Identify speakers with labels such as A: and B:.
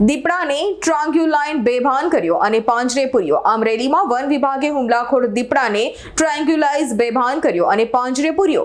A: દીપડાને ટ્રાન્ગ્યુલાઇન બેભાન કર્યો અને પાંજરે પૂર્યો. અમરેલીમાં વન વિભાગે હુમલાખોર દીપડાને ટ્રાન્ગ્યુલાઇઝ બેભાન કર્યો અને પાંજરે પૂર્યો.